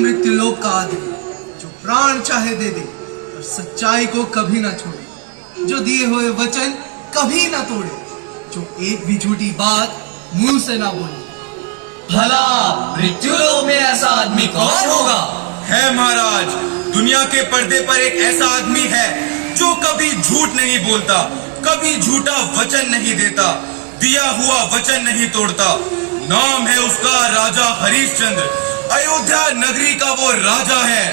मृत्यु लोक का आदमी, जो प्राण चाहे दे दे और सच्चाई को कभी ना छोड़े, जो दिए हुए वचन कभी ना तोड़े, जो एक भी झूठी बात मुंह से ना बोले। भला मृत्यु लोक में ऐसा आदमी कौन होगा? है महाराज, दुनिया के पर्दे पर एक ऐसा आदमी है जो कभी झूठ नहीं बोलता, कभी झूठा वचन नहीं देता, दिया हुआ वचन नहीं तोड़ता। नाम है उसका राजा हरिश्चंद्र, अयोध्या नगरी का वो राजा है।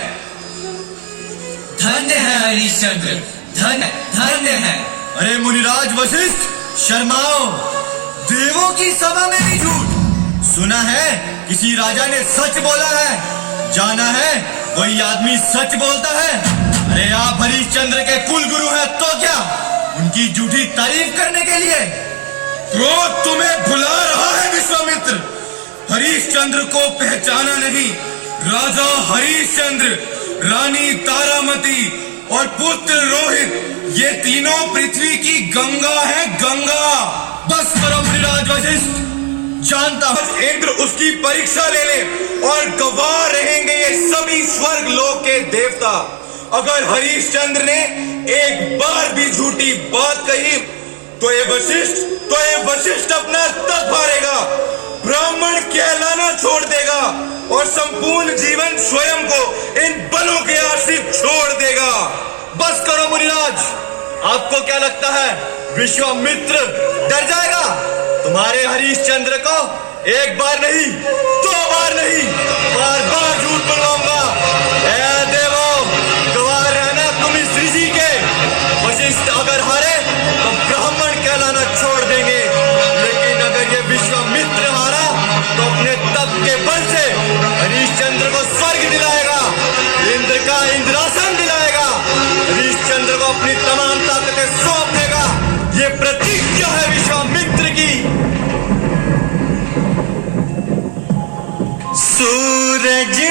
धन्य है हरिश्चंद्र, धन्य धन्य है। अरे मुनिराज वशिष्ठ, शर्माओ, देवों की सभा में भी झूठ। सुना है किसी राजा ने सच बोला है, जाना है कोई आदमी सच बोलता है। अरे आप हरिश्चंद्र के कुल गुरु हैं तो क्या, उनकी झूठी तारीफ करने के लिए? क्रोध तुम्हें भुला रहा है विश्वामित्र। हरिश्चंद्र को पहचाना नहीं? राजा हरिश्चंद्र, रानी तारामती और पुत्र रोहित, ये तीनों पृथ्वी की गंगा है, गंगा। बस करो मुनिराज वशिष्ठ, जानता हूं इंद्र उसकी परीक्षा ले ले और गवाह रहेंगे ये सभी स्वर्ग लोक के देवता। अगर हरिश्चंद्र ने एक बार भी झूठी बात कही तो ये वशिष्ठ अपना तख्त हारेगा, ब्राह्मण कहलाना छोड़ देगा और संपूर्ण जीवन स्वयं को इन बलों के आश्रित छोड़ देगा। बस करो मुनिराज, आपको क्या लगता है विश्वामित्र डर जाएगा? तुम्हारे हरिश्चंद्र को एक बार नहीं, दो बार नहीं, बार बार झूठ बुलवाऊंगा। ऐ देवो, गवाह रहना तुम इस ऋषि के। वशिष्ठ अगर हारे तो ब्राह्मण कहलाना छोड़ देंगे, लेकिन अगर ये विश्वामित्र हारा तो अपने तप के बल से हरिश्चंद्र को स्वर्ग दिलाएगा, इंद्र का इंद्रासन दिलाएगा, हरिश्चंद्र को अपनी तमाम ताकतें सौंप देगा। ये प्रतिज्ञा है विश्वामित्र की। सूरज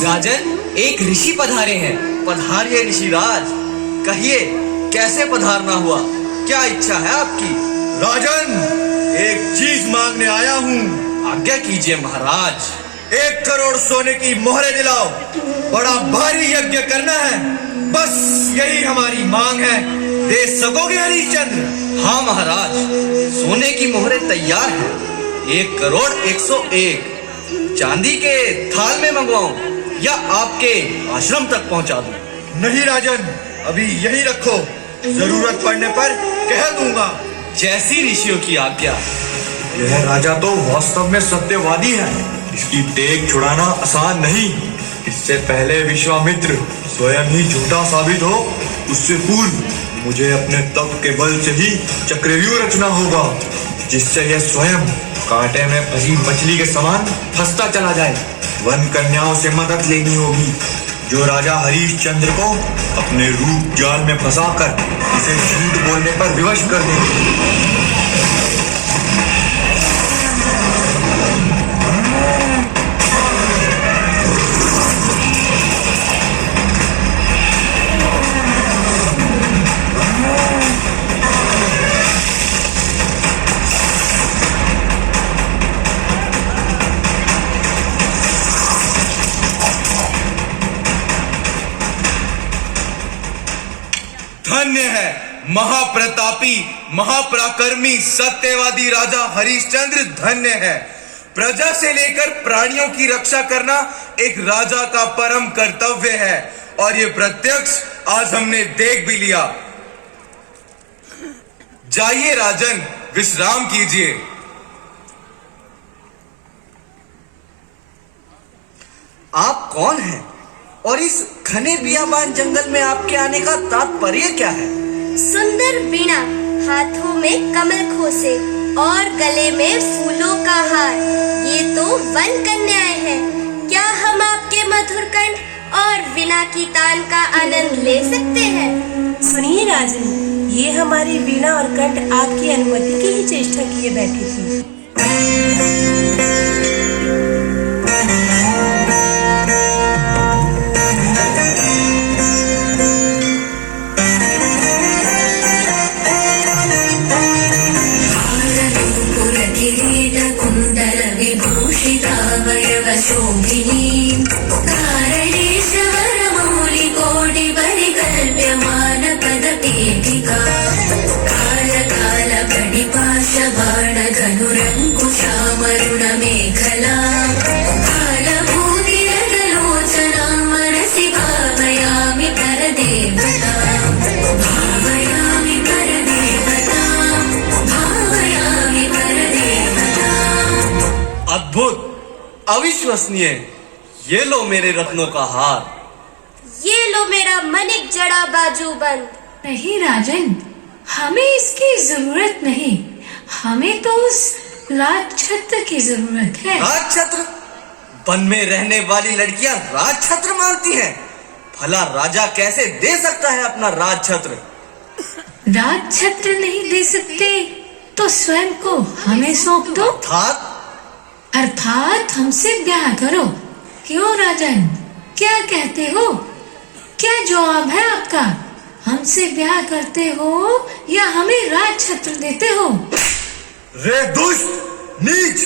राजन, एक ऋषि पधारे हैं। पधारिए ऋषिराज, कहिए कैसे पधारना हुआ, क्या इच्छा है आपकी? राजन, एक चीज मांगने आया हूँ। आज्ञा कीजिए महाराज। 1 करोड़ सोने की मोहरें दिलाओ, बड़ा भारी यज्ञ करना है, बस यही हमारी मांग है। दे सकोगे हरिश्चंद्र? हाँ महाराज, सोने की मोहरें तैयार हैं। 1 करोड़ 101। चांदी के थाल में मंगवाऊं या आपके आश्रम तक पहुंचा दूं? नहीं राजन, अभी यही रखो, जरूरत पड़ने पर कह दूंगा। जैसी ऋषियों की आज्ञा। यह राजा तो वास्तव में सत्यवादी है, इसकी टेक छुड़ाना आसान नहीं। इससे पहले विश्वामित्र स्वयं ही झूठा साबित हो, उससे पूर्व मुझे अपने तप के बल से ही चक्रव्यूह रचना होगा, जिससे यह स्वयं कांटे में फंसी मछली के समान फंसता चला जाए। वन कन्याओं से मदद लेनी होगी, जो राजा हरिश्चंद्र को अपने रूप जाल में फंसाकर इसे झूठ बोलने पर विवश कर देंगे। धन्य है महाप्रतापी, महापराक्रमी, सत्यवादी राजा हरिश्चंद्र, धन्य है। प्रजा से लेकर प्राणियों की रक्षा करना एक राजा का परम कर्तव्य है, और ये प्रत्यक्ष आज हमने देख भी लिया। जाइए राजन, विश्राम कीजिए। आप कौन हैं और इस घने बियाबान जंगल में आपके आने का तात्पर्य क्या है? सुंदर वीणा, हाथों में कमल खोसे और गले में फूलों का हार, ये तो वन कन्याएं हैं। क्या हम आपके मधुर कंठ और वीणा की तान का आनंद ले सकते हैं? सुनिए राजन, ये हमारी वीणा और कंठ आपकी अनुमति की ही चेष्टा किए बैठी थी। शोभिनी कारणेश्वर मौलि कोटि परिकल्प्यमान पदपीठिका काल काल कटिपाश बाण धनुरङ्कुशामरुण मेखला कालभूतिरगलोचना मनसि भावयामि परदेवता भावयामि परदेवता भावयामि परदेवता। अद्भुत, अविश्वसनीय। ये लो मेरे रत्नों का हार। ये लो मेरा मनिक जड़ा बाजूबंद। नहीं राजन, हमें इसकी जरूरत नहीं, हमें तो उस राजछत्र की जरूरत है। राजछत्र? वन में रहने वाली लड़कियां राजछत्र मांगती हैं? भला राजा कैसे दे सकता है अपना राजछत्र? राजछत्र नहीं दे सकते तो स्वयं को हमें सौंप दो, अर्थात हमसे ब्याह करो। क्यों राजन, क्या कहते हो? क्या जवाब है आपका? हमसे ब्याह करते हो या हमें राजछत्र देते हो? रे दुष्ट नीच,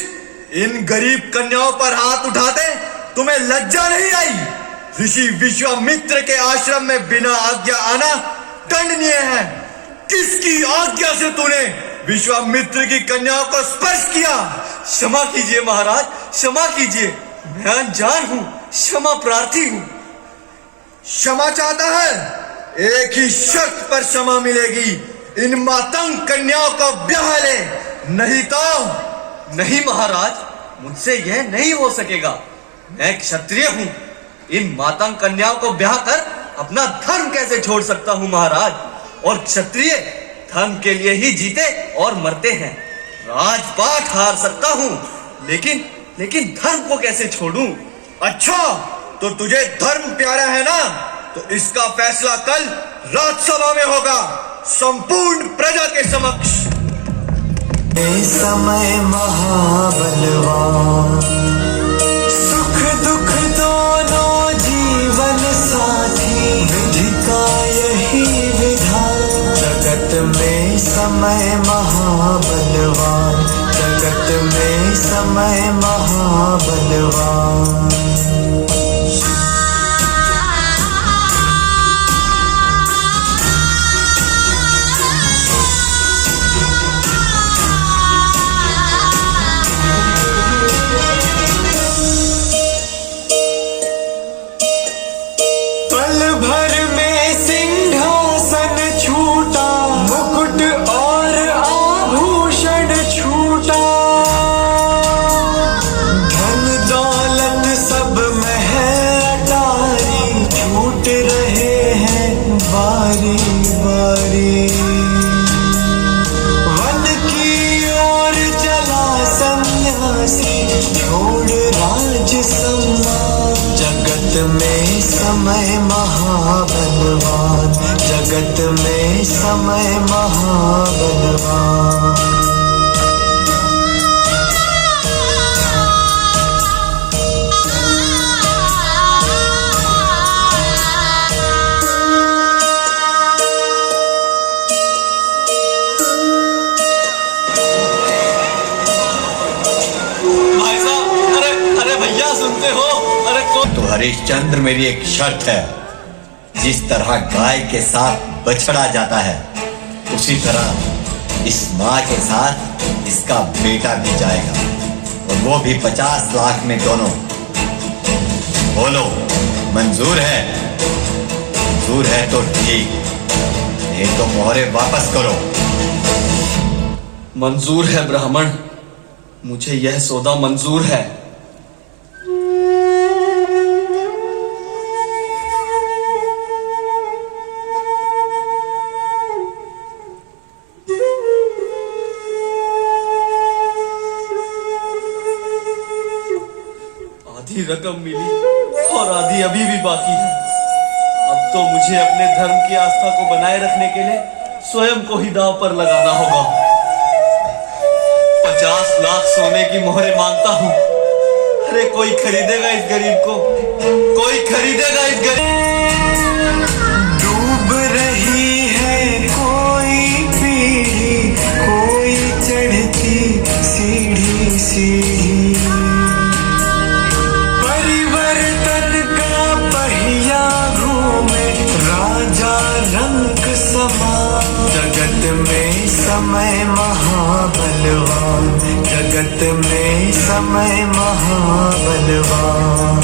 इन गरीब कन्याओं पर हाथ उठाते तुम्हें लज्जा नहीं आई? ऋषि विश्वामित्र के आश्रम में बिना आज्ञा आना दंडनीय है। किसकी आज्ञा से तूने विश्वामित्र की कन्याओं को स्पर्श किया? क्षमा कीजिए महाराज, क्षमा कीजिए। मैं अनजान हूँ, क्षमा प्रार्थी हूँ। क्षमा चाहता है? एक ही शर्त पर क्षमा मिलेगी, इन मातंग कन्याओं को ब्याह ले, नहीं तो। नहीं महाराज, मुझसे यह नहीं हो सकेगा। मैं क्षत्रिय हूँ, इन मातंग कन्याओं को ब्याह कर अपना धर्म कैसे छोड़ सकता हूँ महाराज? और क्षत्रिय धर्म के लिए ही जीते और मरते हैं। राजपाट हार सकता हूँ, लेकिन धर्म को कैसे छोड़ूं? अच्छा, तो तुझे धर्म प्यारा है ना? तो इसका फैसला कल राज्यसभा में होगा, संपूर्ण प्रजा के समक्ष। समय महाबलवान, सुख दुख दोनों जीवन साथी, विधि का यही विधान। जगत में समय महाबलवान, जगत में समय महाबलवान। समय महाबलवान, जगत में समय महाबलवान। भाई साहब, अरे भैया सुनते हो? तो हरिश्चंद्र, मेरी एक शर्त है। जिस तरह गाय के साथ बछड़ा जाता है, उसी तरह इस माँ के साथ इसका बेटा भी जाएगा, और वो भी 50 लाख में दोनों। बोलो, मंजूर है? मंजूर है तो ठीक, नहीं तो मोहरे वापस करो। मंजूर है ब्राह्मण, मुझे यह सौदा मंजूर है। आधी रकम मिली और आधी अभी भी बाकी है। अब तो मुझे अपने धर्म की आस्था को बनाए रखने के लिए स्वयं को ही दांव पर लगाना होगा। 50 लाख सोने की मोहरें मांगता हूं। अरे कोई खरीदेगा इस गरीब को? कोई खरीदेगा इस गरीब? डूब रही है कोई पीढ़ी, कोई चढ़ती सीढ़ी सीढ़ी, परिवर्तन का पहिया घूमे, राजा रंग समा, जगत में समय महाबलवान, जगत में समय महाबलवान।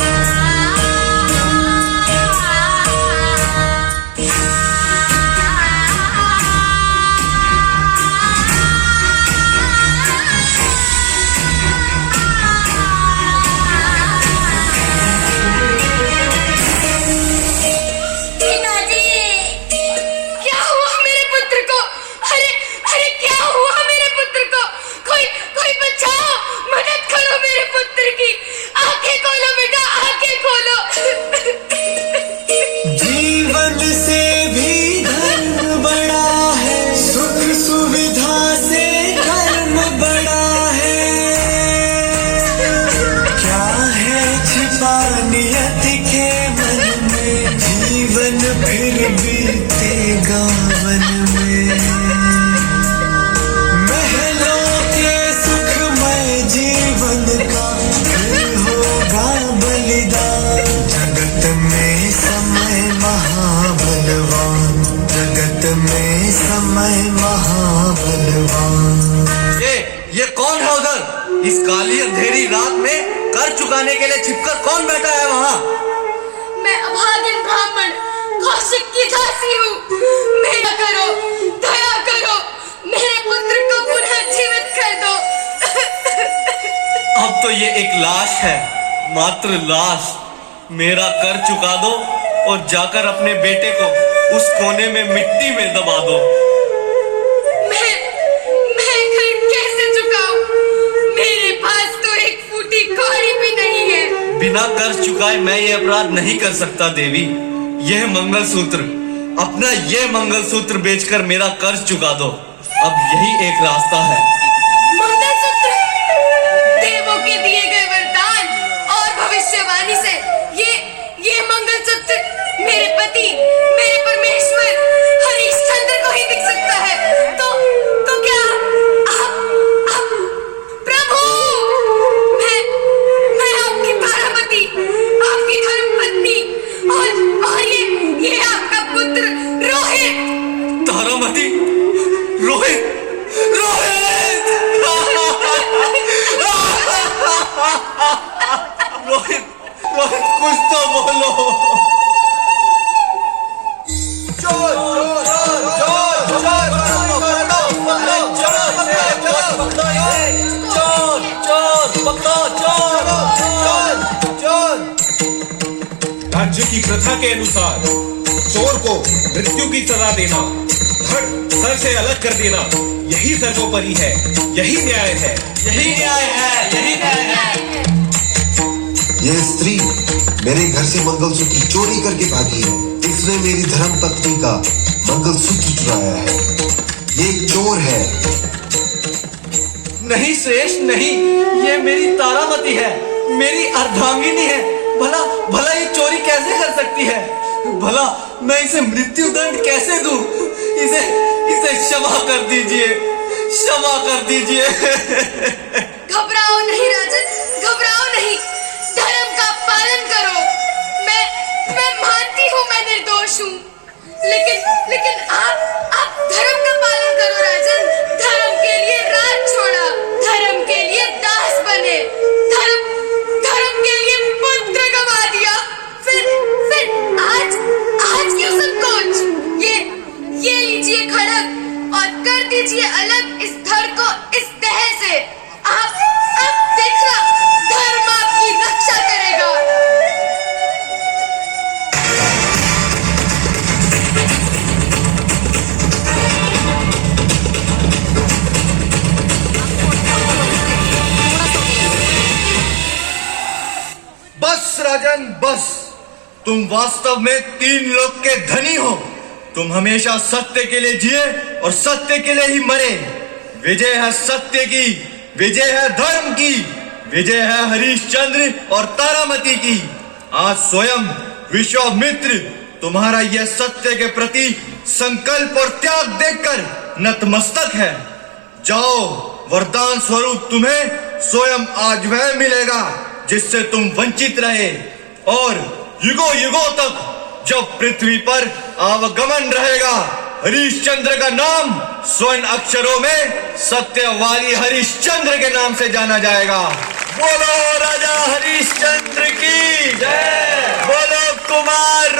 ये कौन है उधर? इस काली अंधेरी रात में कर चुकाने के लिए छिपकर कौन बैठा है वहाँ? मैं अभागिन ब्राह्मण कौशिक की दासी हूँ। मेरा करो, दया करो, मेरे पुत्र को पुनः जीवित कर दो। अब तो ये एक लाश है, मात्र लाश। मेरा कर चुका दो और जाकर अपने बेटे को उस कोने में मिट्टी में दबा दो। मैं कर कैसे चुकाऊं? मेरे पास तो एक फूटी कौड़ी भी नहीं है। बिना कर चुकाए मैं ये अपराध नहीं कर सकता देवी। यह मंगलसूत्र, अपना यह मंगलसूत्र बेचकर मेरा कर्ज चुका दो। अब यही एक रास्ता है। मंगलसूत्र, देवों के दिए गए वरदान और भविष्यवाणी से ये मंगलसूत्र मेरे पति, मेरे परमेश्वर हरिश्चंद्र को ही दिख सकता है। तो क्या आप प्रभु, मैं आपकी तारामती, आपकी धर्मपत्नी और ये आपका पुत्र रोहित। तारामती, रोहित, रोहित, रोहित, रोहित, कुछ तो बोलो। राज्य की प्रथा के अनुसार चोर को मृत्यु की सजा देना, धड़ सर से अलग कर देना, यही सर्वोपरि है, यही न्याय है, यही न्याय है, यही न्याय है। यह स्त्री मेरे घर से मंगलसूत्र चोरी करके भागी है। इसने मेरी धर्मपत्नी का मंगलसूत्र चुराया है। ये चोर है। नहीं श्रेष्ठ नहीं, ये मेरी तारामती है, मेरी अर्धांगिनी है। भला ये चोरी कैसे कर सकती है? भला मैं इसे मृत्यु दंड कैसे दूं? इसे क्षमा कर दीजिए, क्षमा कर दीजिए। घबराओ नहीं राजन, घबराओ नहीं, धर्म का पालन करो। मैं मानती हूँ मैं निर्दोष हूँ, लेकिन आप धर्म का पालन करो राजन। धर्म के लिए राज छोड़ा, धर्म के लिए दास बने, धर्म के लिए पुत्र गवा दिया, फिर आज क्यों संकोच? ये लीजिए खड़ग और कर दीजिए अलग इस धड़ को तुम वास्तव में 3 लोक के धनी हो। तुम हमेशा सत्य के लिए जिए और सत्य के लिए ही मरे। विजय है सत्य की, विजय है धर्म की, विजय है हरिश्चंद्र और तारामती की। आज स्वयं विश्वामित्र तुम्हारा यह सत्य के प्रति संकल्प और त्याग देखकर नतमस्तक है। जाओ, वरदान स्वरूप तुम्हें स्वयं आज वह मिलेगा जिससे तुम वंचित रहे, और युगों युगों तक जब पृथ्वी पर आवागमन रहेगा, हरिश्चंद्र का नाम स्वर्ण अक्षरों में सत्यवादी हरिश्चंद्र के नाम से जाना जाएगा। बोलो राजा हरिश्चंद्र की जय, बोलो कुमार